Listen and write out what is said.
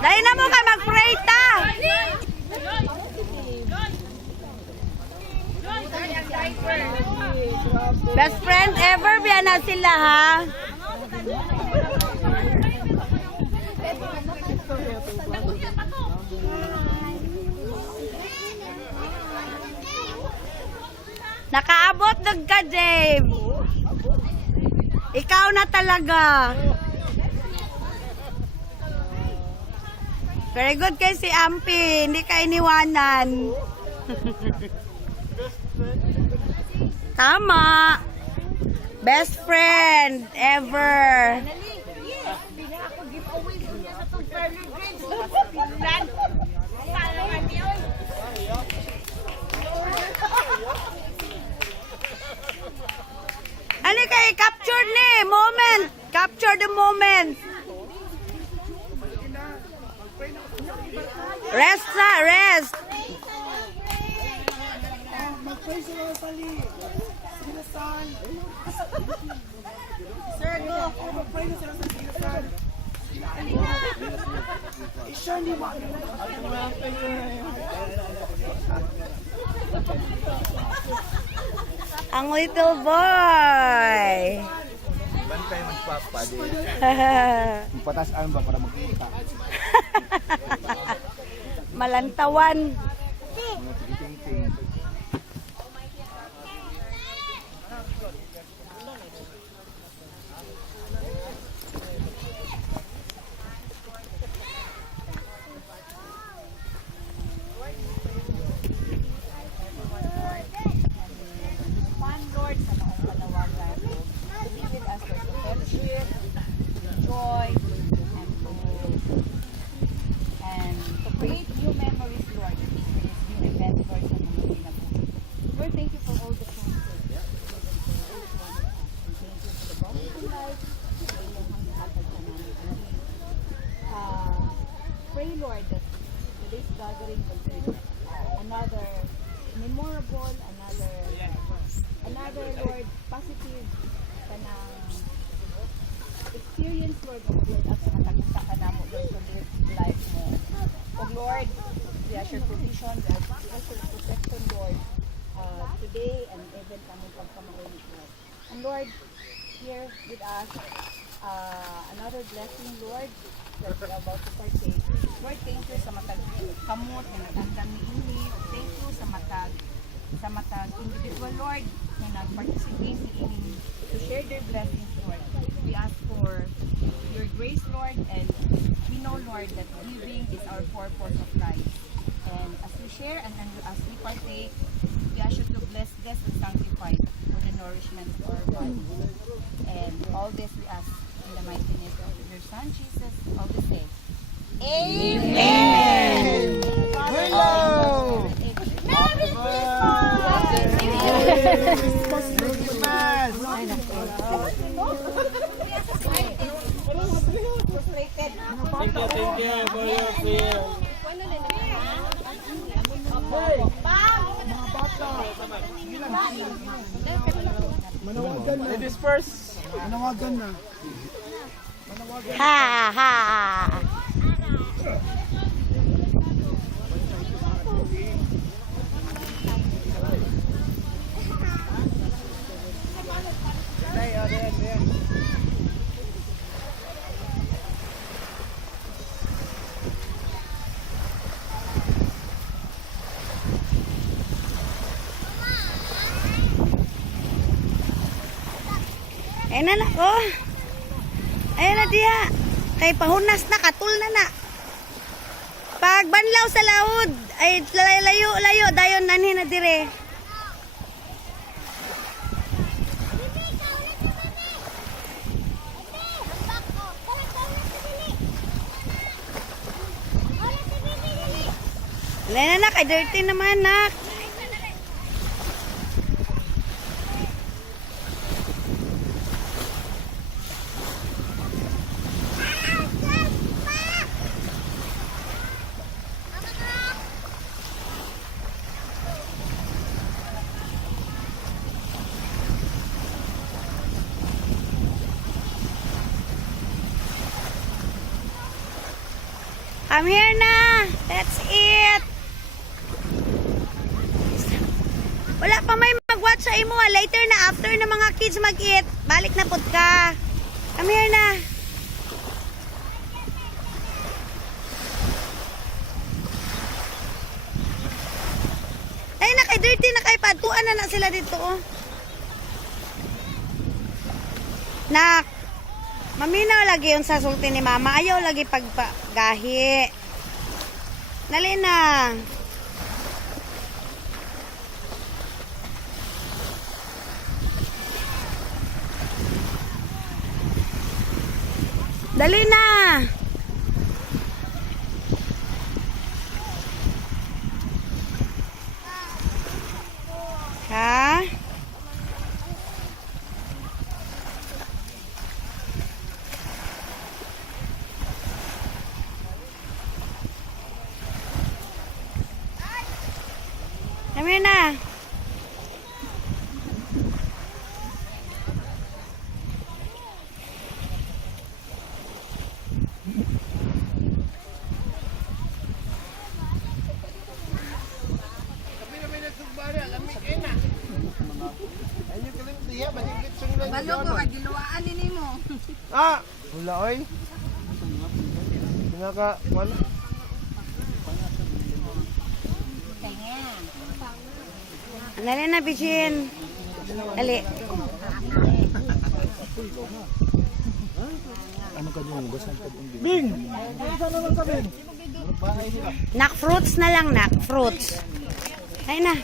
Dahil na mo ka mag-pray ta. Best friend ever biya na sila ha. Nakaabot ng ka, Dave. Ikaw na talaga. Very good kay si Ampi. Hindi ka iniwanan. Tama. Best friend ever. Ano kay capture ni moment. Capture the moment. Rest na, rest. Sir, go. Ang little boy. Bantay magpapa din. Patasaan ba para magkita? Malantawan. Mga tigiting-ting. Create new memories, Lord. This new event, Lord, sa mga ginagawa. Lord, thank you for all the things. Thank you for the wonderful life. Pray, Lord, that today's gathering will be another memorable, another, Lord, positive kanang experience, Lord, of build up sa matagisa ka na mo, Lord, sa life mo. Oh Lord, we ask your provision, we ask your protection, Lord, today and even kami pagkamahulit, Lord. And Lord, here with us, another blessing, Lord, that we're about to partake. Lord, thank you sa matag kamot na nagandang ni Ini. Thank you sa matag individual, Lord, na nag-participate ni Ini to share their blessings, Lord. We ask for your grace, Lord, and we know, Lord, that giving is our purpose of life. And as we share and as we partake, we ask you to bless this and sanctify for the nourishment of our body. And all this we ask in the mighty name of your Son, Jesus, all this day. Amen! Hello! Merry Christmas! Thank you for your prayer. Manawagan na. Ladies first. Manawagan na. Ha ha. Ayun na ko. Ayun na diya. Kay pahunas na, katul na na. Pag banlaw sa laod, ay layo, dayon nanhi na dire. Wala na, kay dirty naman, nak. Come here na. Let's eat. Wala pa may mag-watch sa imo. Later na, after na mga kids mag-eat, balik na pud ka. Come here na. Ay, nakay-dirty na kay patuan na sila dito. Oh. Nak, maminaw lagi yun sa sulti ni mama. Ayaw lagi paggahi. Dali na. Dali na. Ha? Kami na. Balo ko, kagiluwaan ni mo. Ah! Wala oy. Pinaka wala. Dali na, Bijin. Dali. Bing! Saan naman ka, Bing? Nak fruits na lang, nak fruits. Ay na.